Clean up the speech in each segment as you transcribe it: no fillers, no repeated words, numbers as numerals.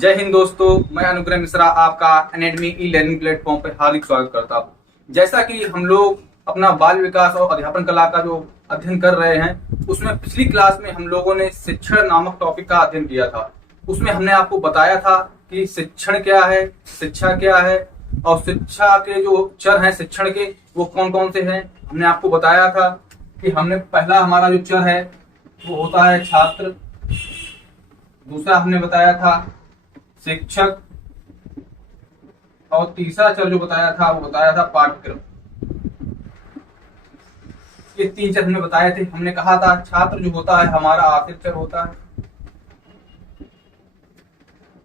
जय हिंद दोस्तों, मैं अनुग्रह मिश्रा आपका एनेडमी ई लर्निंग प्लेटफॉर्म पर हार्दिक स्वागत करता हूं। जैसा कि हम लोग अपना बाल विकास और अध्यापन कला का जो अध्ययन कर रहे हैं, उसमें पिछली क्लास में हम लोगों ने शिक्षण नामक टॉपिक का अध्ययन किया था। उसमें हमने आपको बताया था कि शिक्षण क्या है, शिक्षा क्या है और शिक्षा के जो चर हैं शिक्षण के, वो कौन कौन से हैं। हमने आपको बताया था कि हमने पहला हमारा जो चर है वो होता है छात्र, दूसरा हमने बताया था शिक्षक और तीसरा चर जो बताया था वो बताया था पाठ्यक्रम। ये तीन चर हमने बताए थे। हमने कहा था छात्र जो होता है हमारा आश्रित चर होता है,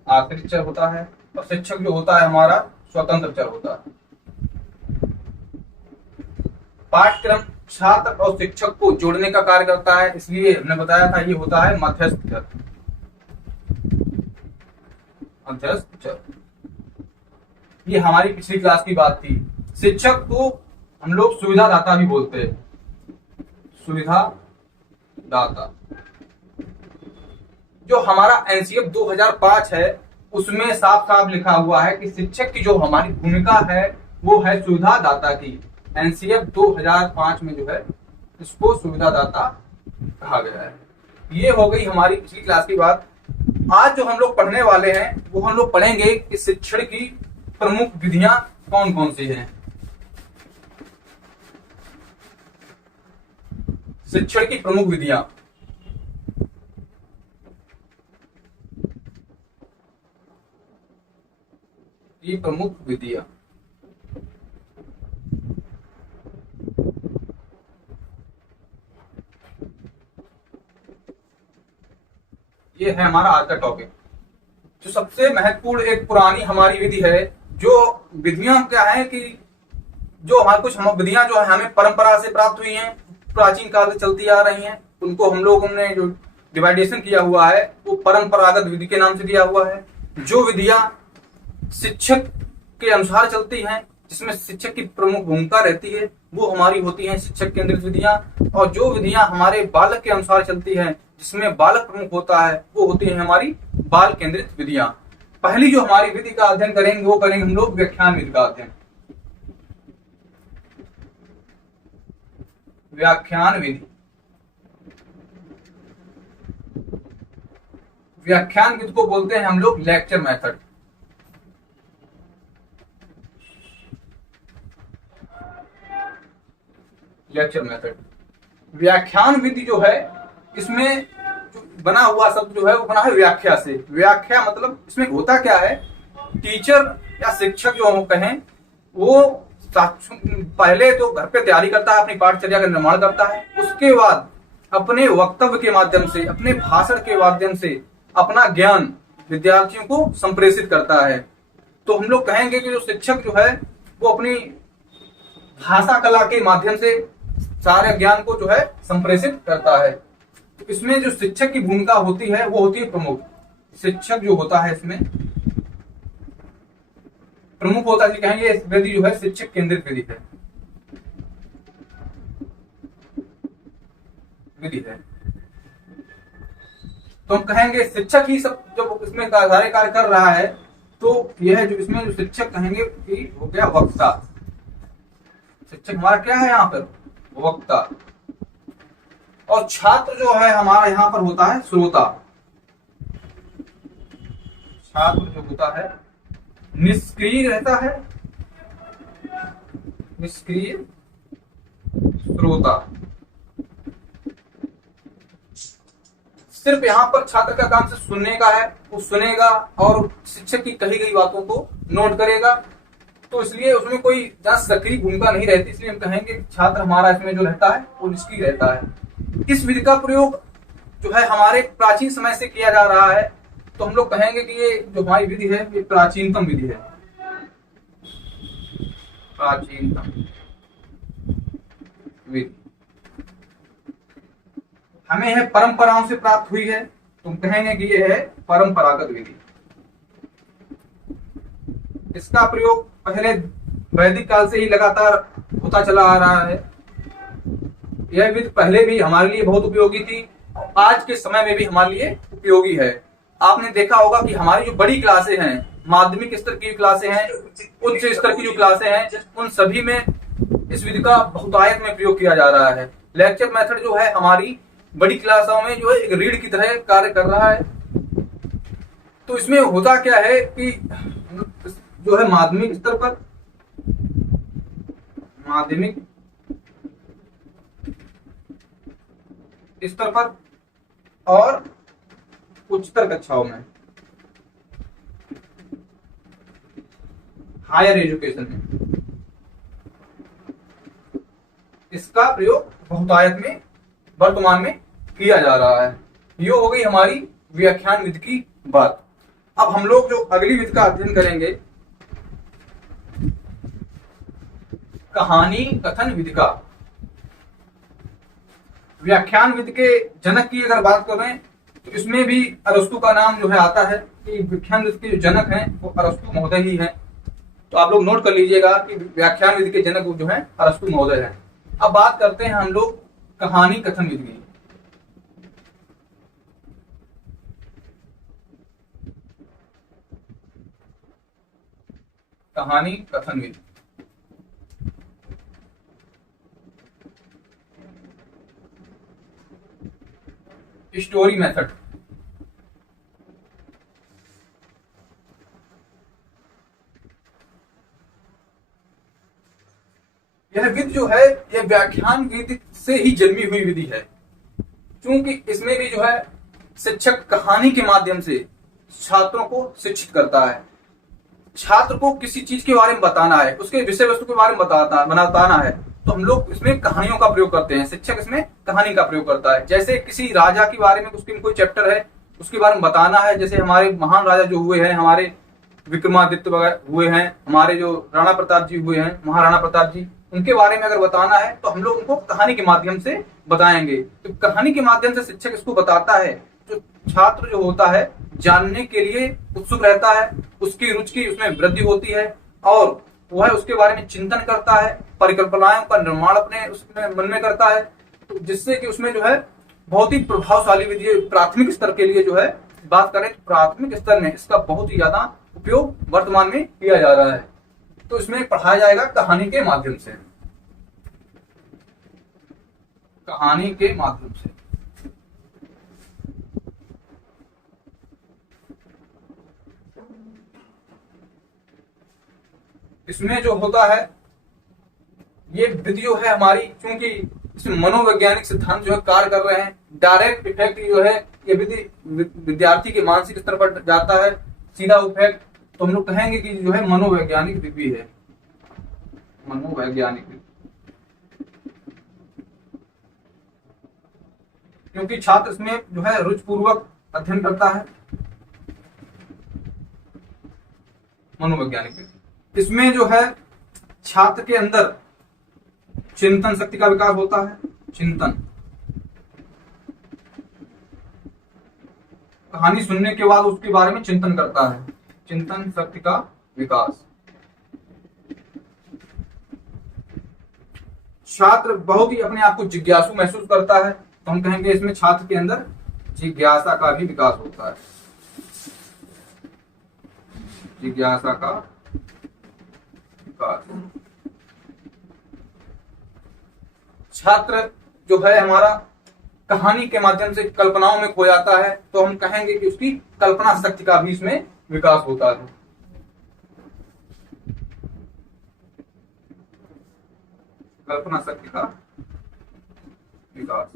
आश्रित चर होता है, और शिक्षक जो होता है हमारा स्वतंत्र चर होता है। पाठ्यक्रम छात्र और शिक्षक को जोड़ने का कार्य करता है, इसलिए हमने बताया था ये होता है मध्यस्थ चर, मध्यस्थ चर। ये हमारी पिछली क्लास की बात थी। शिक्षक को हम लोग सुविधादाता भी बोलते हैं, सुविधादाता। जो हमारा एनसीएफ 2005 है उसमें साफ साफ लिखा हुआ है कि शिक्षक की जो हमारी भूमिका है वो है सुविधादाता की। एनसीएफ 2005 में जो है इसको सुविधादाता कहा गया है। ये हो गई हमारी पिछली क्लास की बात। आज जो हम लोग पढ़ने वाले हैं वो हम लोग पढ़ेंगे कि शिक्षण की प्रमुख विधियां कौन कौन सी हैं। शिक्षण की प्रमुख विधियां, ये प्रमुख विधियां ये है हमारा आज का टॉपिक। जो सबसे महत्वपूर्ण एक पुरानी हमारी विधि है, जो विधियां क्या है कि जो हमारे कुछ विधियां जो है हमें परंपरा से प्राप्त हुई हैं, प्राचीन काल से चलती आ रही हैं, उनको हम लोगों ने जो डिवाइडेशन किया हुआ है वो परंपरागत विधि के नाम से दिया हुआ है। जो विधियां शिक्षक के अनुसार चलती हैं, जिसमें शिक्षक की प्रमुख भूमिका रहती है, वो हमारी होती हैं शिक्षक केंद्रित विधियां। और जो विधियां हमारे बालक के अनुसार चलती हैं, जिसमें बालक प्रमुख होता है, वो होती है हमारी बाल केंद्रित विधियां। पहली जो हमारी विधि का अध्ययन करेंगे वो करेंगे हम लोग व्याख्यान विधि का अध्ययन। व्याख्यान विधि, व्याख्यान विधि को बोलते हैं हम लोग लेक्चर मेथड। लेक्चर मेथड, व्याख्यान विधि जो है इसमें बना हुआ शब्द जो है वो बना है व्याख्या से। व्याख्या मतलब इसमें होता क्या है, टीचर या शिक्षक जो हम कहें वो पहले तो घर पे तैयारी करता है, अपनी पाठचर्या का निर्माण करता है, उसके बाद अपने वक्तव्य के माध्यम से, अपने भाषण के माध्यम से अपना ज्ञान विद्यार्थियों को संप्रेषित करता है। तो हम लोग कहेंगे कि जो शिक्षक जो है वो अपनी भाषा कला के माध्यम से सारे ज्ञान को जो है संप्रेषित करता है। तो इसमें जो शिक्षक की भूमिका होती है वो होती है प्रमुख। शिक्षक जो होता है इसमें प्रमुख होता है, कहेंगे इस विधि जो है शिक्षक केंद्रित विधि है, विधि है। तो हम कहेंगे शिक्षक ही सब जब इसमें सारे कार्य कर रहा है, तो यह जो इसमें जो शिक्षक कहेंगे कि हो गया वक्ता। शिक्षक हमारा क्या है यहाँ पर, वक्ता। और छात्र जो है हमारा यहाँ पर होता है श्रोता। छात्र जो होता है निष्क्रिय रहता है, निष्क्रिय श्रोता। सिर्फ यहाँ पर छात्र का काम से सुनने का है, वो सुनेगा और शिक्षक की कही गई बातों को नोट करेगा। तो इसलिए उसमें कोई ज्यादा सक्रिय भूमिका नहीं रहती, इसलिए हम कहेंगे छात्र हमारा इसमें जो रहता है वो निष्क्रिय रहता है। इस विधि का प्रयोग जो है हमारे प्राचीन समय से किया जा रहा है, तो हम लोग कहेंगे कि ये जो हमारी विधि है ये प्राचीनतम विधि है, प्राचीनतम विधि। हमें यह परंपराओं से प्राप्त हुई है, तो हम कहेंगे कि ये है परंपरागत विधि। इसका प्रयोग पहले वैदिक काल से ही लगातार होता चला आ रहा है। यह विधि पहले भी हमारे लिए बहुत उपयोगी थी, आज के समय में भी हमारे लिए उपयोगी है। आपने देखा होगा कि हमारी जो बड़ी क्लासें हैं, माध्यमिक स्तर की क्लासें हैं, उच्च स्तर की जो क्लासें हैं, उन सभी में इस विधि का बहुतायत में प्रयोग किया जा रहा है। लेक्चर मेथड जो है हमारी बड़ी क्लासों में जो है एक रीढ़ की तरह कार्य कर रहा है। तो इसमें होता क्या है कि जो है माध्यमिक स्तर पर, माध्यमिक स्तर पर और उच्चतर कक्षाओं में, हायर एजुकेशन में इसका प्रयोग बहुतायत में वर्तमान में किया जा रहा है। ये हो गई हमारी व्याख्यान विधि की बात। अब हम लोग जो अगली विधि का अध्ययन करेंगे, कहानी कथन विधि का। व्याख्यान विधि के जनक की अगर बात करें तो इसमें भी अरस्तु का नाम जो है आता है कि व्याख्यान विधि के जो जनक हैं वो अरस्तु महोदय ही हैं। तो आप लोग नोट कर लीजिएगा कि व्याख्यान विधि के जनक जो हैं अरस्तु महोदय हैं। अब बात करते हैं हम लोग कहानी कथन विधि की। कहानी कथन विधि, स्टोरी मेथड। यह विधि जो है यह व्याख्यान विधि से ही जन्मी हुई विधि है, क्योंकि इसमें भी जो है शिक्षक कहानी के माध्यम से छात्रों को शिक्षित करता है। छात्र को किसी चीज के बारे में बताना है, उसके विषय वस्तु के बारे में बताना है, तो हम लोग इसमें कहानियों का प्रयोग करते हैं। शिक्षक इसमें कहानी का प्रयोग करता है। जैसे किसी राजा के बारे में उसके कोई चैप्टर है, उसके बारे में बताना है। जैसे हमारे महान राजा जो हुए हैं, हमारे विक्रमादित्य वगैरह हुए हैं, हमारे जो राणा प्रताप जी हुए हैं, महाराणा प्रताप जी, उनके बारे में अगर बताना है तो हम लोग उनको कहानी के माध्यम से बताएंगे। तो कहानी के माध्यम से शिक्षक इसको बताता है। जो छात्र जो होता है जानने के लिए उत्सुक रहता है, उसकी रुचि की उसमें वृद्धि होती है और वह उसके बारे में चिंतन करता है, परिकल्पनाओं का निर्माण अपने उसमें मन में करता है, तो जिससे कि उसमें जो है बहुत ही प्रभावशाली विधि प्राथमिक स्तर के लिए जो है बात करें तो प्राथमिक स्तर में इसका बहुत ही ज्यादा उपयोग वर्तमान में किया जा रहा है। तो इसमें पढ़ाया जाएगा कहानी के माध्यम से, कहानी के माध्यम से। इसमें जो होता है ये विधि जो है हमारी, क्योंकि इसमें मनोवैज्ञानिक सिद्धांत जो है कार्य कर रहे हैं। डायरेक्ट इफेक्ट जो है ये विधि विद्यार्थी के मानसिक स्तर पर जाता है, सीधा इफेक्ट। तो हम लोग कहेंगे कि जो है मनोवैज्ञानिक विधि है, मनोवैज्ञानिक विधि, क्योंकि छात्र इसमें जो है रुचिपूर्वक अध्ययन करता है। मनोवैज्ञानिक विधि, इसमें जो है छात्र के अंदर चिंतन शक्ति का विकास होता है। चिंतन, कहानी सुनने के बाद उसके बारे में चिंतन करता है, चिंतन शक्ति का विकास। छात्र बहुत ही अपने आप को जिज्ञासु महसूस करता है, तो हम कहेंगे इसमें छात्र के अंदर जिज्ञासा का भी विकास होता है, जिज्ञासा का विकास। छात्र जो है हमारा कहानी के माध्यम से कल्पनाओं में खो जाता है, तो हम कहेंगे कि उसकी कल्पना शक्ति का भी इसमें विकास होता है। कल्पना शक्ति का विकास।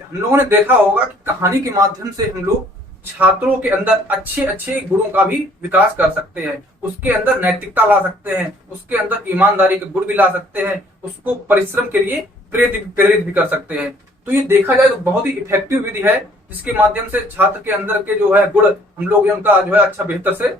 हम लोगों ने देखा होगा कि कहानी के माध्यम से हम लोग छात्रों के अंदर अच्छे अच्छे गुणों का भी विकास कर सकते हैं, उसके अंदर नैतिकता ला सकते हैं, उसके अंदर ईमानदारी के गुण भी ला सकते हैं, उसको परिश्रम के लिए प्रेरित भी कर सकते हैं। तो ये देखा जाए तो बहुत ही इफेक्टिव विधि है, जिसके माध्यम से छात्र के अंदर के जो है गुण हम लोग उनका जो है अच्छा बेहतर से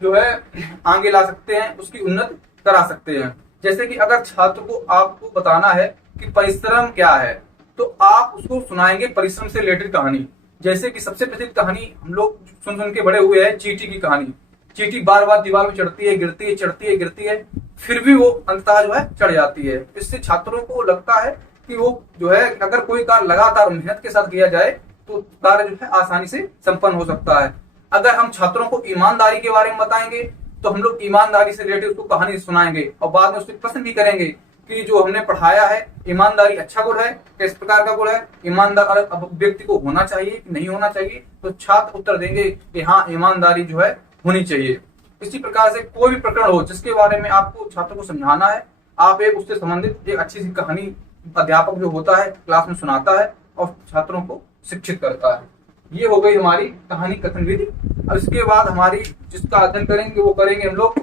जो है आगे ला सकते हैं, उसकी उन्नत करा सकते हैं। जैसे कि अगर छात्र को आपको बताना है कि परिश्रम क्या है, तो आप उसको सुनाएंगे परिश्रम से रिलेटेड कहानी। जैसे कि सबसे प्रसिद्ध कहानी हम लोग सुन के बड़े हुए हैं, चींटी की कहानी। चींटी बार बार दीवार में चढ़ती है, गिरती है, चढ़ती है, गिरती है, फिर भी वो अंततः जो है चढ़ जाती है। इससे छात्रों को लगता है कि वो जो है अगर कोई कार्य लगातार मेहनत के साथ किया जाए तो कार्य जो है आसानी से संपन्न हो सकता है। अगर हम छात्रों को ईमानदारी के बारे में बताएंगे तो हम लोग ईमानदारी से रिलेटेड उसको कहानी सुनाएंगे और बाद में उससे प्रश्न भी करेंगे कि जो हमने पढ़ाया है ईमानदारी अच्छा गुण है, किस प्रकार का गुण है, ईमानदार व्यक्ति को होना चाहिए कि नहीं होना चाहिए। तो छात्र उत्तर देंगे कि हाँ ईमानदारी जो है होनी चाहिए। इसी प्रकार से कोई भी प्रकरण हो जिसके बारे में आपको छात्र को समझाना है, आप एक उससे संबंधित एक अच्छी सी कहानी अध्यापक जो होता है क्लास में सुनाता है और छात्रों को शिक्षित करता है। ये हो गई हमारी कहानी कथन विधि। अब इसके बाद हमारी जिसका अध्ययन करेंगे वो करेंगे हम लोग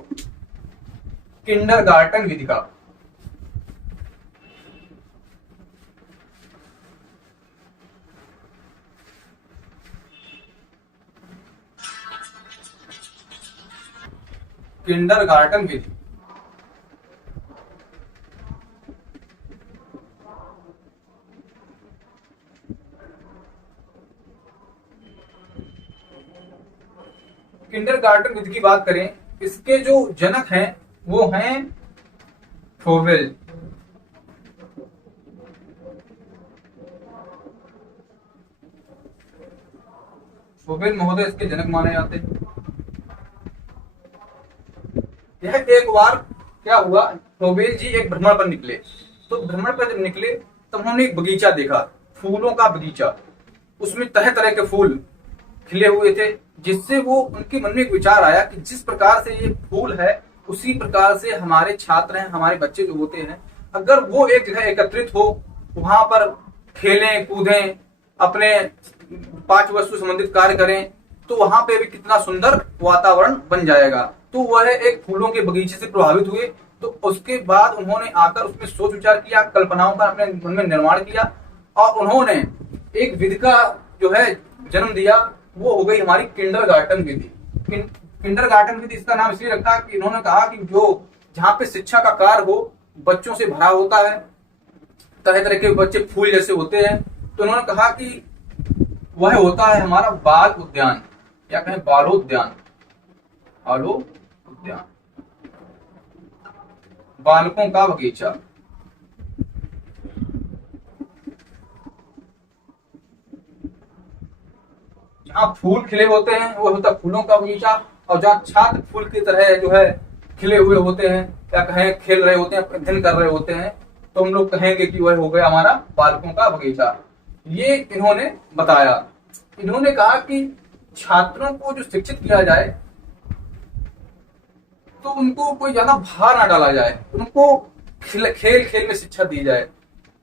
किंडरगार्टन विधि का। किंडरगार्टन विधि किंडरगार्टन विधि की बात करें, इसके जो जनक हैं वो हैं फ्रोबेल। फ्रोबेल महोदय इसके जनक माने जाते हैं। यह एक बार क्या हुआ, फ्रोबेल जी एक भ्रमण पर निकले। तो भ्रमण पर जब निकले तब उन्होंने एक बगीचा देखा, फूलों का बगीचा। उसमें तरह तरह के फूल खिले हुए थे, जिससे वो उनके मन में एक विचार आया कि जिस प्रकार से ये फूल है उसी प्रकार से हमारे छात्र हैं, हमारे बच्चे जो होते हैं, अगर वो एक जगह एकत्रित हो, वहां पर खेलें कूदें, अपने पाठ्य वस्तु संबंधित कार्य करें, तो वहां पे भी कितना सुंदर वातावरण बन जाएगा। तो वह एक फूलों के बगीचे से प्रभावित हुए। तो उसके बाद उन्होंने आकर उसमें सोच विचार किया, कल्पनाओं का अपने मन में निर्माण किया और उन्होंने एक विधि का जो है जन्म दिया। वो हो गई हमारी किंडरगार्टन विधि। किंडरगार्टन विधि इसका नाम इसलिए रखा कि इन्होंने कहा कि जो जहाँ पे शिक्षा का कार्य हो बच्चों से भरा होता है, तरह तरह के बच्चे फूल जैसे होते हैं, तो उन्होंने कहा कि वह होता है हमारा बाल उद्यान, या कहें बालोद्यान। बालोद्यान, बालकों का बगीचा। जहाँ फूल खिले होते हैं वो होता है फूलों का बगीचा, और जहाँ छात्र फूल की तरह जो है खिले हुए होते हैं, या कहें खेल रहे होते हैं, अध्ययन कर रहे होते हैं, तो हम लोग कहेंगे कि वह हो गया हमारा बालकों का बगीचा। ये इन्होंने बताया। इन्होंने कहा कि छात्रों को जो शिक्षित किया जाए तो उनको कोई ज्यादा भार ना डाला जाए, उनको खेल खेल में शिक्षा दी जाए।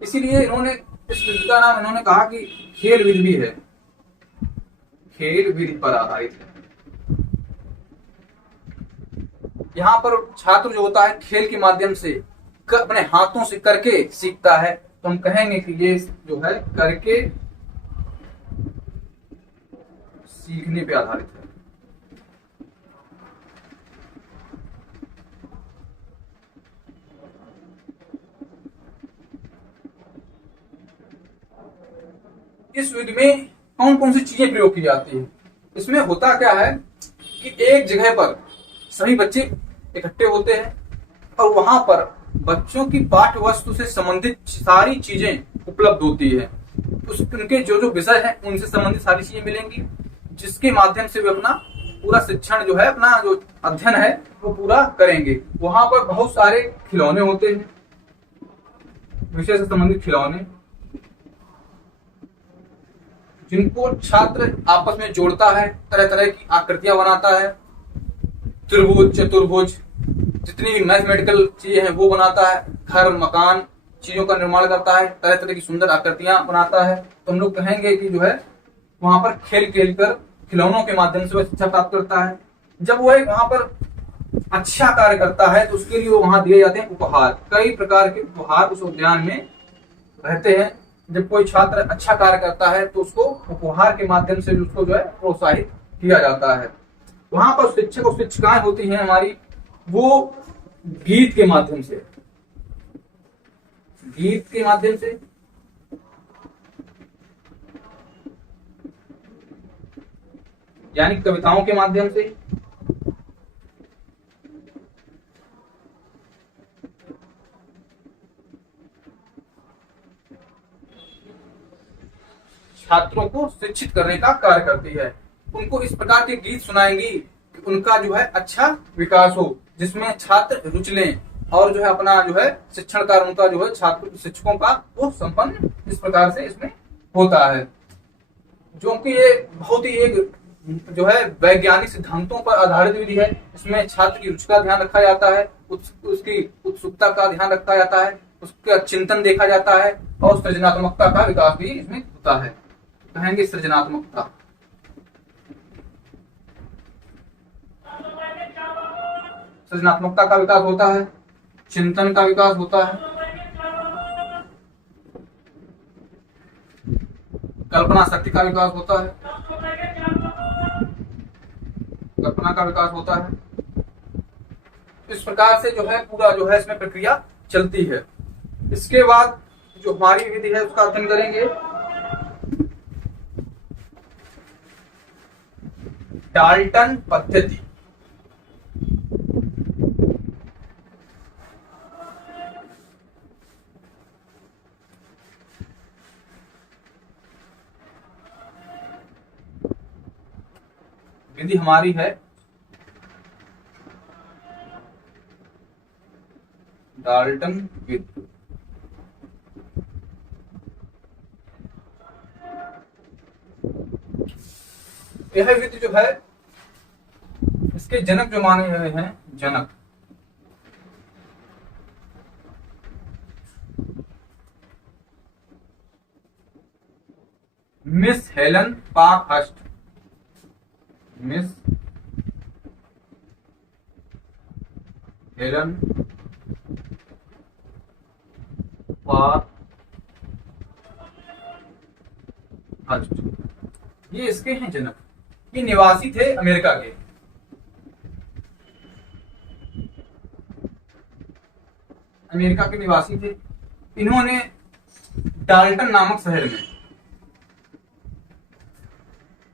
इसीलिए इन्होंने इस विधि का नाम इन्होंने कहा कि खेल विधि भी है, खेल विधि पर आधारित है। यहाँ पर छात्र जो होता है खेल के माध्यम से अपने हाथों से करके सीखता है, तो हम कहेंगे कि ये जो है करके सीखने पे आधारित है। इस विधि में कौन कौन सी चीजें प्रयोग की जाती है? इसमें होता क्या है कि एक जगह पर सभी बच्चे इकट्ठे होते हैं और वहां पर बच्चों की पाठ्य वस्तु से संबंधित सारी चीजें उपलब्ध होती है। उनके जो जो विषय है उनसे संबंधित सारी चीजें मिलेंगी, जिसके माध्यम से वे अपना पूरा शिक्षण जो है, अपना जो अध्ययन है वो पूरा करेंगे। वहां पर बहुत सारे खिलौने होते हैं, विषय से संबंधित खिलौने, जिनको छात्र आपस में जोड़ता है, तरह तरह की आकृतियां बनाता है, त्रिभुज चतुर्भुज जितनी भी मैथमेटिकल चीजें हैं वो बनाता है, घर मकान चीजों का निर्माण करता है, तरह तरह की सुंदर आकृतियां बनाता है। तो हम लोग कहेंगे कि जो है वहां पर खेल खेल कर खिलौनों के माध्यम से वह शिक्षा प्राप्त करता है। जब वह वहां पर अच्छा कार्य करता है तो उसके लिए वहां दिए जाते हैं उपहार। कई प्रकार के उपहार उस उद्यान में रहते हैं। जब कोई छात्र अच्छा कार्य करता है तो उसको उपहार के माध्यम से उसको जो है प्रोत्साहित किया जाता है। वहां पर शिक्षक और शिक्षिकाएं होती हैं हमारी, वो गीत के माध्यम से, गीत के माध्यम से यानी कविताओं के माध्यम से, छात्रों को शिक्षित करने का कार्य करती है। उनको इस प्रकार के गीत सुनाएंगी कि उनका जो है अच्छा विकास हो, जिसमें छात्र रुचि लें और जो है अपना जो है शिक्षण कार्य उनका जो है छात्र शिक्षकों का वो संपन्न इस प्रकार से इसमें होता है। जो कि ये बहुत ही एक जो है वैज्ञानिक सिद्धांतों पर आधारित विधि है। इसमें छात्र की रुचि का ध्यान रखा जाता है, उसकी उत्सुकता का ध्यान रखा जाता है, उसका चिंतन देखा जाता है और सृजनात्मकता का विकास भी इसमें होता है। कहेंगे सृजनात्मकता। सृजनात्मकता का विकास होता है, चिंतन का विकास होता है, कल्पना शक्ति का विकास होता है, कल्पना का विकास होता है। इस प्रकार से जो है पूरा जो है इसमें प्रक्रिया चलती है। इसके बाद जो हमारी विधि है उसका अध्ययन करेंगे। डाल्टन पद्धति। विधि हमारी है डाल्टन विधि। यह विधि जो है इसके जनक जो माने हुए हैं, जनक miss Helen Parkhurst. Miss Helen Parkhurst, ये इसके हैं जनक। ये निवासी थे अमेरिका के। अमेरिका के निवासी थे। इन्होंने डाल्टन नामक शहर में,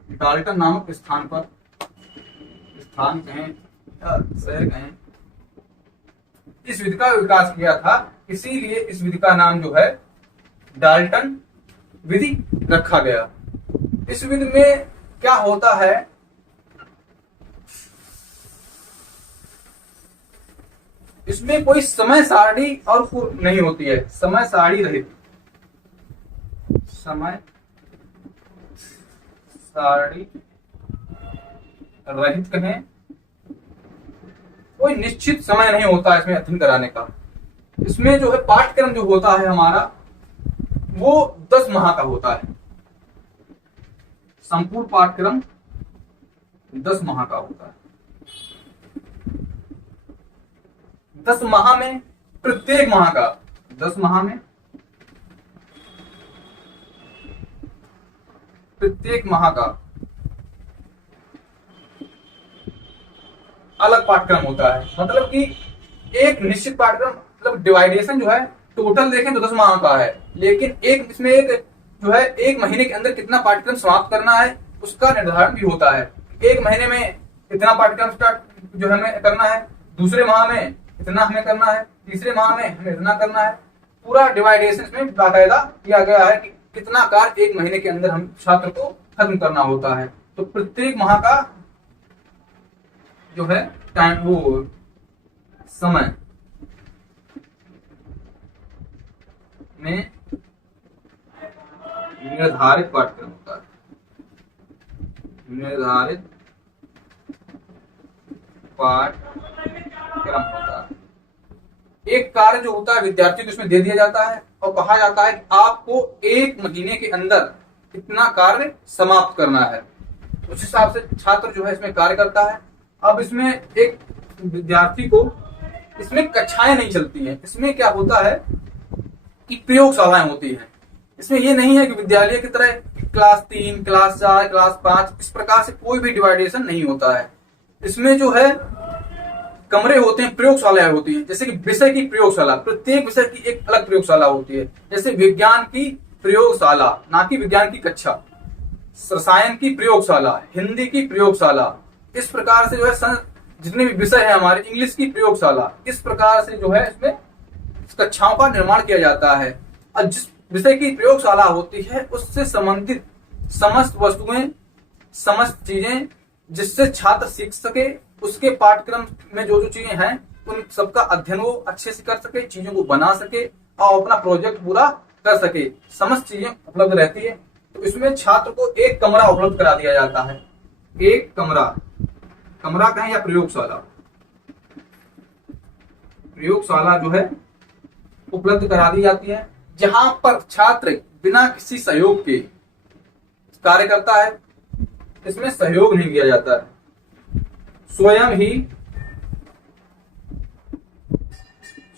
डाल्टन नामक स्थान पर, स्थान कहें या शहर कहें, इस विधि का विकास किया था। इसीलिए इस विधि का नाम जो है डाल्टन विधि रखा गया। इस विधि में क्या होता है, इसमें कोई समय सारणी और नहीं होती है, समय सारणी रहित, समय सारणी रहित कहें, कोई निश्चित समय नहीं होता इसमें अध्ययन कराने का। इसमें जो है पाठ्यक्रम जो होता है हमारा वो 10 माह का होता है। संपूर्ण पाठ्यक्रम 10 माह का होता है। 10 माह में प्रत्येक माह का, 10 माह में प्रत्येक माह का अलग पाठ्यक्रम होता है। मतलब कि एक निश्चित पाठ्यक्रम, मतलब डिवाइडेशन जो है टोटल देखें तो 10 माह का है, लेकिन एक इसमें एक जो है 1 महीने के अंदर कितना पाठ्यक्रम समाप्त करना है उसका निर्धारण भी होता है। 1 महीने में इतना पाठ्यक्रम स्टार्ट जो हमें करना है, दूसरे माह में इतना हमें करना है, तीसरे माह में हमें इतना करना है। पूरा डिवाइडेशन में बाकायदा किया गया है कि कितना कार्य 1 महीने के अंदर हम छात्र को खत्म करना होता है। तो प्रत्येक माह का जो है टाइम, वो समय में निर्धारित पाठ्यक्रम होता है, निर्धारित पाठ्यक्रम होता है। एक कार्य जो होता है विद्यार्थी को इसमें दे दिया जाता है और कहा जाता है कि आपको 1 महीने के अंदर इतना कार्य समाप्त करना है। उस हिसाब से छात्र जो है इसमें कार्य करता है। अब इसमें एक विद्यार्थी को, इसमें कक्षाएं नहीं चलती हैं। इसमें क्या होता है कि प्रयोगशालाएं होती हैं। इसमें ये नहीं है कि विद्यालय की तरह क्लास 3, क्लास 4, क्लास 5 इस प्रकार से कोई भी डिवाइडेशन नहीं होता है। इसमें जो है कमरे होते हैं, प्रयोगशालाएं होती हैं। जैसे कि विषय की प्रयोगशाला, प्रत्येक विषय की एक अलग प्रयोगशाला होती है। जैसे विज्ञान की प्रयोगशाला, ना कि विज्ञान की कक्षा, रसायन की प्रयोगशाला, हिंदी की प्रयोगशाला, इस प्रकार से जो है जितने भी विषय है हमारे, इंग्लिश की प्रयोगशाला, इस प्रकार से जो है इसमें कक्षाओं का निर्माण किया जाता है। और जिस विषय की प्रयोगशाला होती है उससे संबंधित समस्त वस्तुएं, समस्त चीजें जिससे छात्र सीख सके, उसके पाठ्यक्रम में जो जो चीजें हैं उन सबका अध्ययन वो अच्छे से कर सके, चीजों को बना सके और अपना प्रोजेक्ट पूरा कर सके, समस्त चीजें उपलब्ध रहती है। तो इसमें छात्र को एक कमरा उपलब्ध करा दिया जाता है। एक कमरा, कमरा कहें या प्रयोगशाला, प्रयोगशाला जो है उपलब्ध करा दी जाती है, जहां पर छात्र बिना किसी सहयोग के कार्य करता है। इसमें सहयोग नहीं किया जाता है, स्वयं ही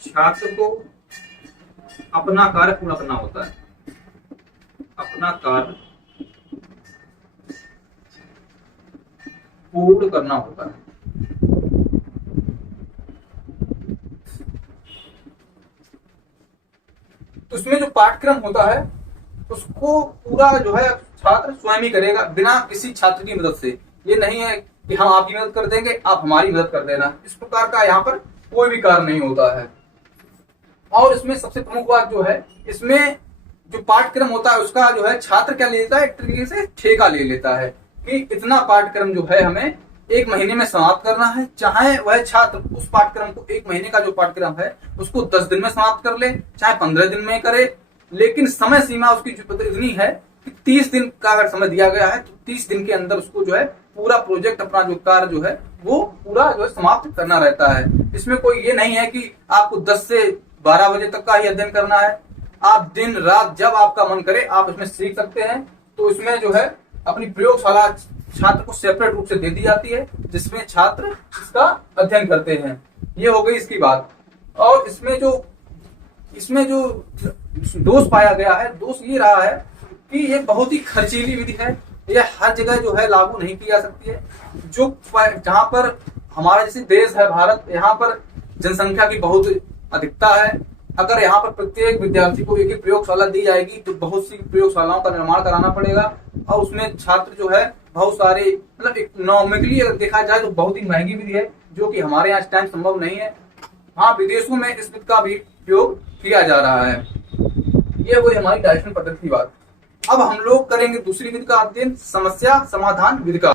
छात्र को अपना कार्य पूरा करना होता है, अपना कार्य पूर्ण करना होता है। तो उसमें जो पाठ्यक्रम होता है उसको पूरा जो है छात्र स्वयं ही करेगा, बिना किसी छात्र की मदद से। ये नहीं है कि हम आपकी मदद कर देंगे, आप हमारी मदद कर देना, इस प्रकार का यहाँ पर कोई भी कार्य नहीं होता है। और इसमें सबसे प्रमुख बात जो है, इसमें जो पाठ्यक्रम होता है उसका जो है छात्र क्या ले लेता है, एक तरीके से ठेका ले लेता है कि इतना पाठ्यक्रम जो है हमें 1 महीने में समाप्त करना है। चाहे वह छात्र उस पाठ्यक्रम को 1 महीने का जो पाठ्यक्रम है उसको 10 दिन में समाप्त कर ले, चाहे 15 दिन में करे, लेकिन समय सीमा उसकी इतनी है कि 30 दिन का अगर समय दिया गया है तो 30 दिन के अंदर उसको जो है पूरा प्रोजेक्ट, अपना जो कार्य जो है वो पूरा जो है समाप्त करना रहता है। इसमें कोई ये नहीं है कि आपको 10 से 12 बजे तक का ही अध्ययन करना है, आप दिन रात जब आपका मन करे आप इसमें सीख सकते हैं। तो इसमें जो है अपनी प्रयोगशाला छात्र को सेपरेट रूप से दे दी जाती है, जिसमें छात्र इसका अध्ययन करते हैं। ये हो गई इसकी बात। और इसमें जो दोष पाया गया है, दोष ये रहा है कि ये बहुत ही खर्चीली विधि है, ये हर जगह जो है लागू नहीं की जा सकती है। जो जहाँ पर हमारा जैसे देश है भारत, यहाँ पर जनसंख्या की बहुत अधिकता है। अगर यहाँ पर प्रत्येक विद्यार्थी को एक प्रयोगशाला दी जाएगी तो बहुत सी प्रयोगशालाओं का निर्माण कराना पड़ेगा और उसमें छात्र जो है बहुत सारे, मतलब इकोनॉमिकली अगर देखा जाए तो बहुत ही महंगी विधि है, जो कि हमारे यहाँ इस टाइम संभव नहीं है। हाँ, विदेशों में इस विधि का भी उपयोग किया जा रहा है। ये हुई हमारी डायरेक्शन पद्धति की बात। अब हम लोग करेंगे दूसरी विधि का अध्ययन, समस्या समाधान विधि का।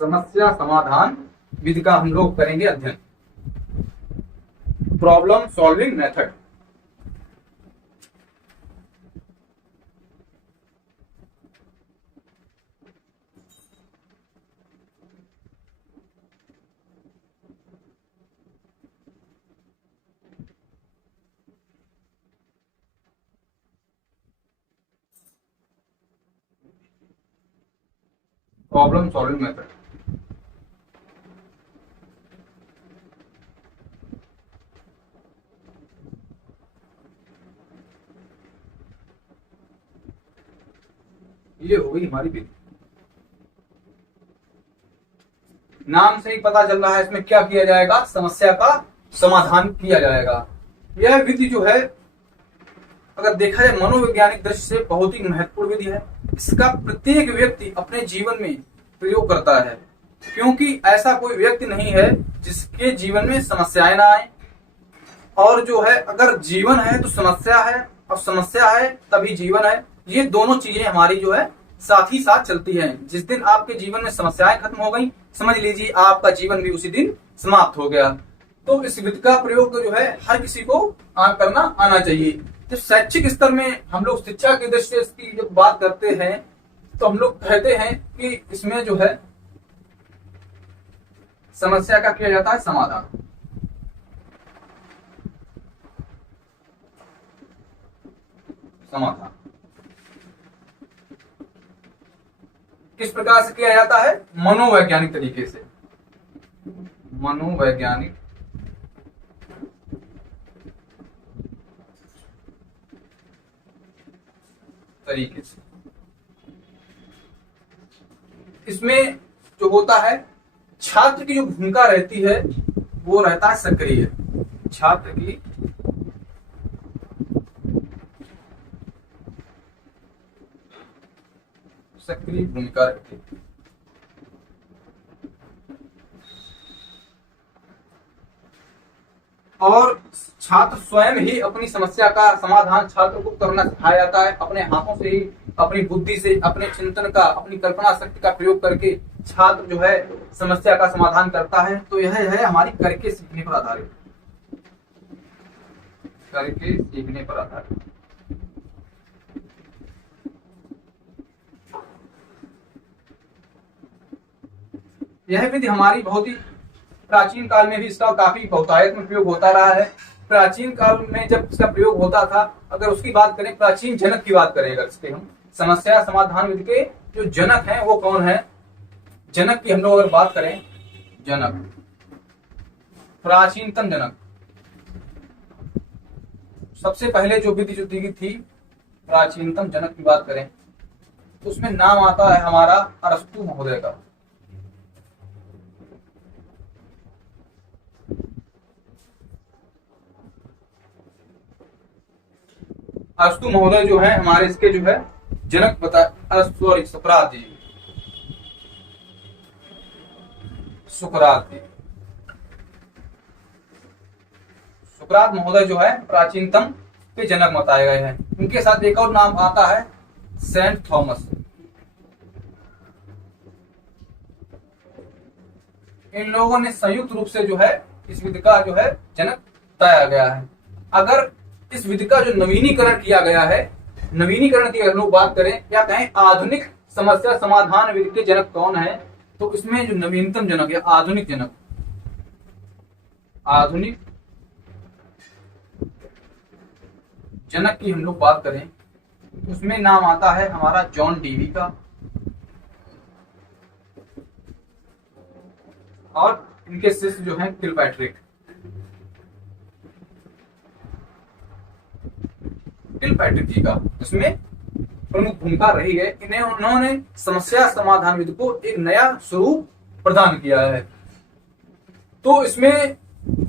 समस्या समाधान विधि का हम लोग करेंगे अध्ययन, problem solving method. Problem solving method, ये हो गई हमारी विधि। नाम से ही पता चल रहा है इसमें क्या किया जाएगा, समस्या का समाधान किया जाएगा। यह विधि जो है अगर देखा जाए मनोवैज्ञानिक दृष्टि से बहुत ही महत्वपूर्ण विधि है। इसका प्रत्येक व्यक्ति अपने जीवन में प्रयोग करता है, क्योंकि ऐसा कोई व्यक्ति नहीं है जिसके जीवन में समस्याएं ना आए। और जो है अगर जीवन है तो समस्या है, और समस्या है तभी जीवन है। ये दोनों चीजें हमारी जो है साथ ही साथ चलती हैं। जिस दिन आपके जीवन में समस्याएं खत्म हो गई, समझ लीजिए आपका जीवन भी उसी दिन समाप्त हो गया। तो इस विधि का प्रयोग जो है हर किसी को करना आना चाहिए। जब शैक्षिक स्तर में हम लोग शिक्षा की दृष्टि से जब बात करते हैं तो हम लोग कहते हैं कि इसमें जो है समस्या का किया जाता है समाधान। समाधान किस प्रकार से किया जाता है, मनोवैज्ञानिक तरीके से। मनोवैज्ञानिक तरीके से। इसमें जो होता है छात्र की जो भूमिका रहती है वो रहता है सक्रिय। छात्र की सक्रिय भूमिका रहती है। और छात्र स्वयं ही अपनी समस्या का समाधान छात्र को करना सिखाया जाता है। अपने हाथों से ही, अपनी बुद्धि से, अपने चिंतन का, अपनी कल्पना शक्ति का प्रयोग करके छात्र जो है समस्या का समाधान करता है। तो यह है हमारी करके सीखने पर आधारित, करके सीखने पर आधारित। यह विधि हमारी बहुत ही प्राचीन काल में भी इसका काफी बहुतायत में प्रयोग होता रहा है। प्राचीन काल में जब इसका प्रयोग होता था, अगर उसकी बात करें, प्राचीन जनक की बात करें अगर इसके हम, समस्या समाधान विधि के जो जनक हैं वो कौन है? जनक की हम लोग अगर बात करें, जनक, प्राचीनतम जनक, सबसे पहले जो विधि जो दी थी, प्राचीनतम जनक की बात करें तो उसमें नाम आता है हमारा अरस्तु महोदय का। अरस्तु महोदय जो है हमारे इसके जो है जनक बता, सॉरी सुकरात जी, सुकरात जी, सुकरात महोदय जो है प्राचीनतम के जनक बताए गए हैं। उनके साथ एक और नाम आता है सेंट थॉमस। इन लोगों ने संयुक्त रूप से जो है इस विधि का जो है जनक बताया गया है। अगर इस विधि का जो नवीनीकरण किया गया है, नवीनीकरण की अगर लोग बात करें या कहें आधुनिक समस्या समाधान विधि के जनक कौन है, तो इसमें जो नवीनतम जनक या आधुनिक जनक, आधुनिक जनक की हम लोग बात करें, उसमें नाम आता है हमारा जॉन डीवी का, और इनके शिष्य जो हैं किलपैट्रिक। किलपैट्रिक जी का इसमें प्रमुख भूमिका रही है। इन्हें उन्होंने समस्या समाधान विधि को एक नया स्वरूप प्रदान किया है। तो इसमें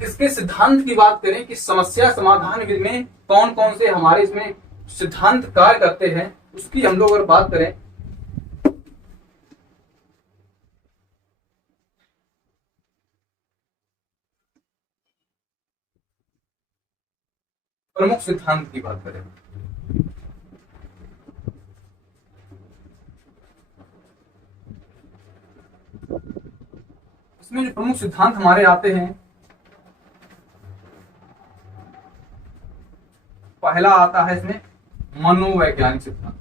इसके सिद्धांत की बात करें कि समस्या समाधान विधि में कौन कौन से हमारे इसमें सिद्धांत कार्य करते हैं, उसकी हम लोग अगर बात करें, प्रमुख सिद्धांत की बात करें, इसमें जो प्रमुख सिद्धांत हमारे आते हैं, पहला आता है इसमें मनोवैज्ञानिक सिद्धांत।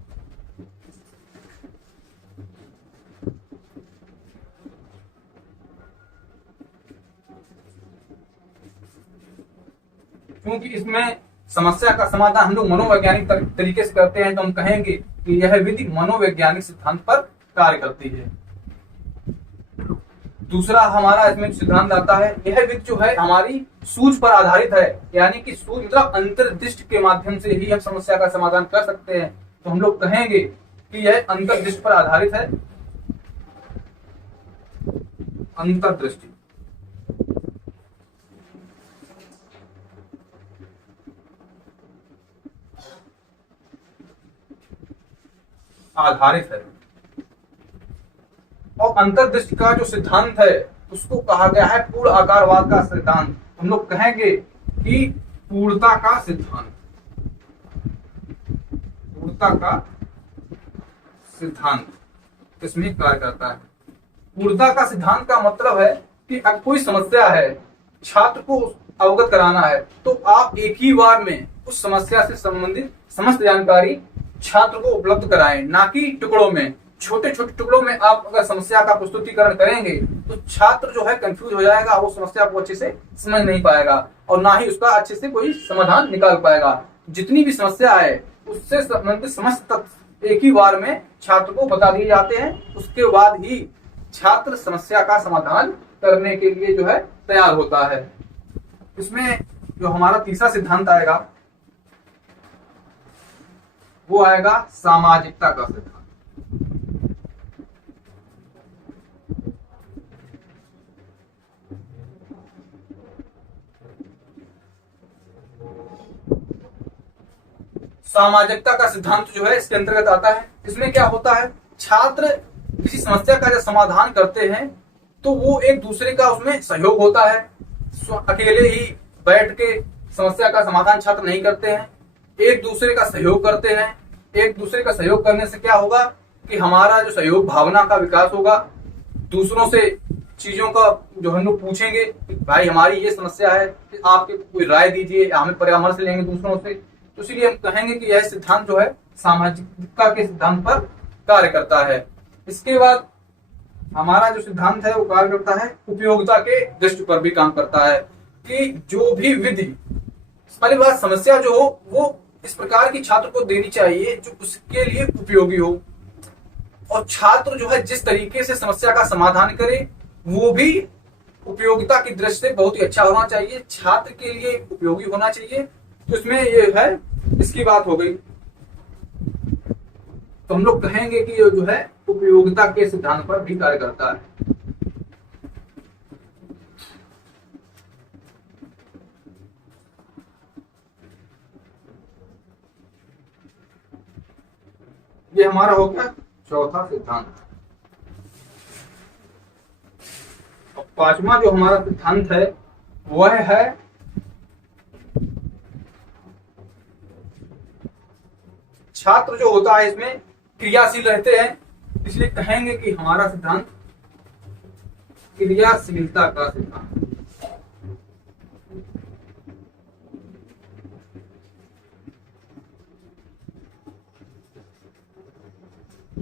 क्योंकि इसमें समस्या का समाधान हम लोग मनोवैज्ञानिक तरीके से करते हैं, तो हम कहेंगे कि यह विधि मनोवैज्ञानिक सिद्धांत पर कार्य करती है। दूसरा हमारा इसमें सिद्धांत आता है, यह विधि जो है हमारी सूझ पर आधारित है, यानी कि सूझ मतलब अंतर्दृष्टि के माध्यम से ही हम समस्या का समाधान कर सकते हैं। तो हम लोग कहेंगे कि यह अंतर्दृष्टि पर आधारित है, अंतर्दृष्टि आधारित है। और अंतर्दृष्टि का जो सिद्धांत है उसको कहा गया है पूर्ण आकारवाद का सिद्धांत। हम लोग कहेंगे कि पूर्णता का सिद्धांत, पूर्णता का सिद्धांत इसमें कार्य करता है। पूर्णता का सिद्धांत का मतलब है कि अब कोई समस्या है, छात्र को अवगत कराना है, तो आप एक ही बार में उस समस्या से संबंधित समस्त जानकारी छात्र को उपलब्ध कराएं, ना कि टुकड़ों में। छोटे छोटे टुकड़ों में आप अगर समस्या का प्रस्तुतिकरण करेंगे तो छात्र जो है कंफ्यूज हो जाएगा, वो समस्या को अच्छे से समझ नहीं पाएगा और ना ही उसका अच्छे से कोई समाधान निकाल पाएगा। जितनी भी समस्या है उससे संबंधित समस्त तथ्य एक ही बार में छात्र को बता दिए जाते हैं, उसके बाद ही छात्र समस्या का समाधान करने के लिए जो है तैयार होता है। इसमें जो हमारा तीसरा सिद्धांत आएगा वो आएगा सामाजिकता का सिद्धांत। सामाजिकता का सिद्धांत जो है इसके अंतर्गत आता है। इसमें क्या होता है, छात्र किसी समस्या का जब समाधान करते हैं तो वो एक दूसरे का उसमें सहयोग होता है। अकेले ही बैठ के समस्या का समाधान छात्र नहीं करते हैं, एक दूसरे का सहयोग करते हैं। एक दूसरे का सहयोग करने से क्या होगा कि हमारा जो सहयोग भावना का विकास होगा। दूसरों से चीजों का जो हम लोग पूछेंगे कि भाई हमारी ये समस्या है, आपके कोई राय दीजिए, या हमें परामर्श लेंगे दूसरों से, तो इसलिए हम कहेंगे कि यह सिद्धांत जो है सामाजिकता के सिद्धांत पर कार्य करता है। इसके बाद हमारा जो सिद्धांत है वो कार्य करता है उपयोगिता के दृष्टि पर भी काम करता है कि जो भी विधि, पहली बात समस्या जो हो वो इस प्रकार की छात्र को देनी चाहिए जो उसके लिए उपयोगी हो, और छात्र जो है जिस तरीके से समस्या का समाधान करे वो भी उपयोगिता की दृष्टि से बहुत ही अच्छा होना चाहिए, छात्र के लिए उपयोगी होना चाहिए। तो इसमें ये है, इसकी बात हो गई। तो हम लोग कहेंगे कि ये जो है उपयोगिता के सिद्धांत पर भी कार्य करता है। ये हमारा हो गया चौथा सिद्धांत। और पांचवा जो हमारा सिद्धांत है वह है छात्र जो होता है इसमें क्रियाशील रहते हैं, इसलिए कहेंगे कि हमारा सिद्धांत क्रियाशीलता का सिद्धांत।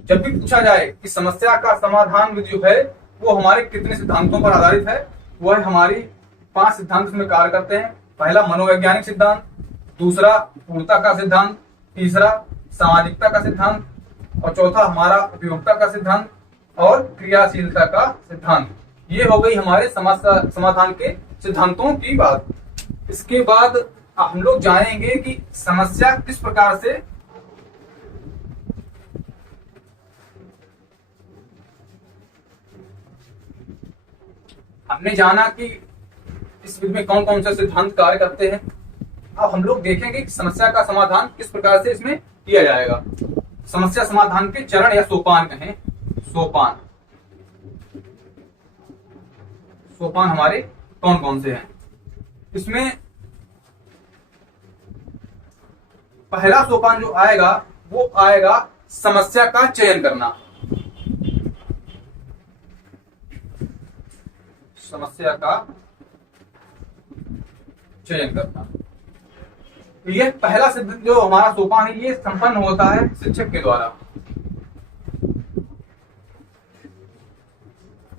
जब भी पूछा जाए कि समस्या का समाधान जो है वो हमारे कितने सिद्धांतों पर आधारित है, वह हमारी 5 सिद्धांत में कार्य करते हैं। पहला मनोवैज्ञानिक सिद्धांत, दूसरा पूर्णता का सिद्धांत, तीसरा सामाजिकता का सिद्धांत, और चौथा हमारा उपयोगिता का सिद्धांत और क्रियाशीलता का सिद्धांत। ये हो गई हमारे समस्या समाधान के सिद्धांतों की बात। इसके बाद हम लोग जानेंगे कि समस्या किस प्रकार से हमने जाना कि इस विधि में कौन कौन से सिद्धांत कार्य करते हैं। अब हम लोग देखेंगे कि समस्या का समाधान किस प्रकार से इसमें किया जाएगा। समस्या समाधान के चरण या सोपान कहें, सोपान सोपान हमारे कौन कौन से हैं। इसमें पहला सोपान जो आएगा वो आएगा समस्या का चयन करना। समस्या का चयन करना, यह पहला सिद्ध जो हमारा सोपान है ये संपन्न होता है शिक्षक के द्वारा।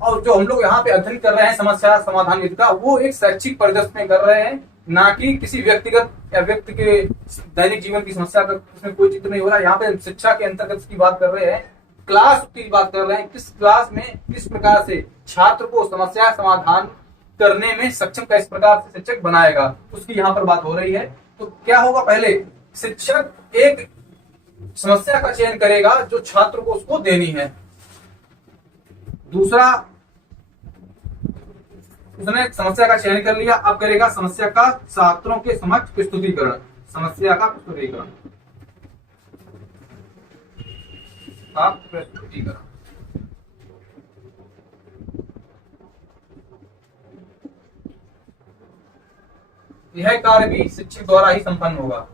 और जो हम लोग यहाँ पे अध्ययन कर रहे हैं समस्या समाधान विधि का, वो एक शैक्षिक परिदृश्य में कर रहे हैं, ना कि किसी व्यक्तिगत या व्यक्ति के दैनिक जीवन की समस्या का उसमें कोई चित्र नहीं हो रहा है। यहाँ पे शिक्षा के अंतर्गत की बात कर रहे हैं, क्लास की बात कर रहे हैं, किस क्लास में किस प्रकार से छात्र को समस्या समाधान करने में सक्षम किस प्रकार से शिक्षक बनाएगा, उसकी यहाँ पर बात हो रही है। तो क्या होगा, पहले शिक्षक एक समस्या का चयन करेगा जो छात्र को उसको देनी है। दूसरा, उसने समस्या का चयन कर लिया, अब करेगा समस्या का छात्रों के समक्ष प्रस्तुतिकरण। समस्या का प्रस्तुतिकरण, यह कार्य भी शिक्षक द्वारा ही संपन्न होगा।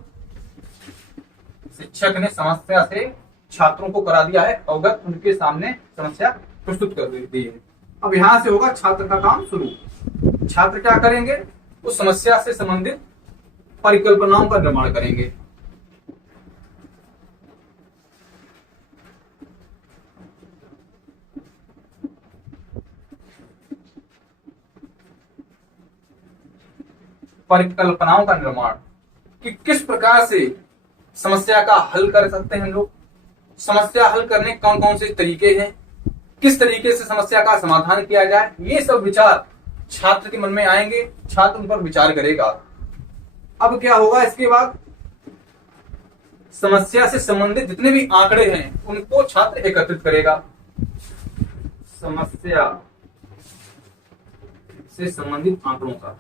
शिक्षक ने समस्या से छात्रों को करा दिया है अवगत, उनके सामने समस्या प्रस्तुत कर दी है। अब यहां से होगा छात्र का काम शुरू। छात्र क्या करेंगे, उस समस्या से संबंधित परिकल्पनाओं का निर्माण करेंगे। परिकल्पनाओं का निर्माण कि किस प्रकार से समस्या का हल कर सकते हैं हम लोग, समस्या हल करने कौन कौन से तरीके हैं, किस तरीके से समस्या का समाधान किया जाए, ये सब विचार छात्र के मन में आएंगे, छात्र उन पर विचार करेगा। अब क्या होगा, इसके बाद समस्या से संबंधित जितने भी आंकड़े हैं उनको छात्र एकत्रित करेगा। समस्या से संबंधित आंकड़ों का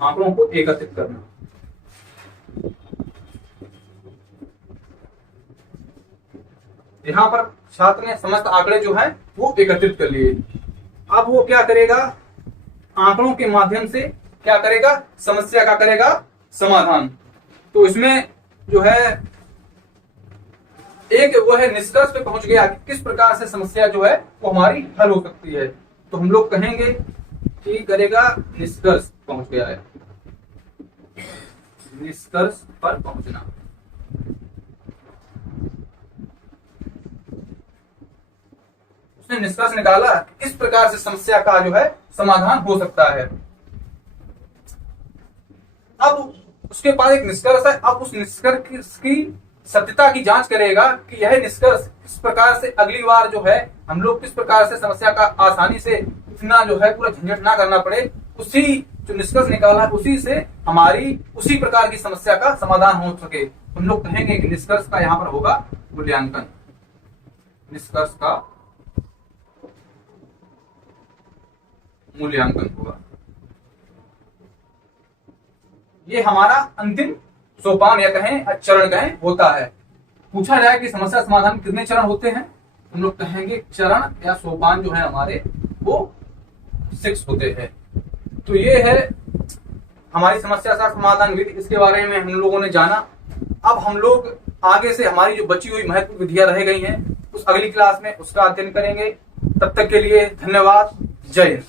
आंकड़ों को एकत्रित करना। यहाँ पर छात्र ने समस्त आंकड़े जो है वो एकत्रित कर लिए। अब वो क्या करेगा, आंकड़ों के माध्यम से क्या करेगा, समस्या का करेगा समाधान। तो इसमें जो है एक वो है निष्कर्ष पे पहुंच गया कि किस प्रकार से समस्या जो है वो हमारी हल हो सकती है। तो हम लोग कहेंगे कि करेगा निष्कर्ष पहुंच गया है, निष्कर्ष पर पहुंचना। उसने निष्कर्ष निकाला कि इस प्रकार से समस्या का जो है समाधान हो सकता है। अब उसके पास एक निष्कर्ष है, अब उस निष्कर्ष की सत्यता की जांच करेगा कि यह निष्कर्ष किस प्रकार से अगली बार जो है हम लोग किस प्रकार से समस्या का आसानी से इतना जो है पूरा झंझट ना करना पड़े, उसी जो निष्कर्ष निकाला उसी से हमारी उसी प्रकार की समस्या का समाधान हो सके। हम लोग कहेंगे कि निष्कर्ष का यहाँ पर होगा मूल्यांकन, निष्कर्ष का मूल्यांकन होगा। ये हमारा अंतिम सोपान या कहें चरण कहें होता है। पूछा जाए कि समस्या समाधान कितने चरण होते हैं, हम लोग कहेंगे चरण या सोपान जो है हमारे वो 6 होते हैं। तो ये है हमारी समस्या का समाधान विधि, इसके बारे में हम लोगों ने जाना। अब हम लोग आगे से हमारी जो बची हुई महत्वपूर्ण विधियां रह गई हैं उस अगली क्लास में उसका अध्ययन करेंगे। तब तक के लिए धन्यवाद, जय हिंद।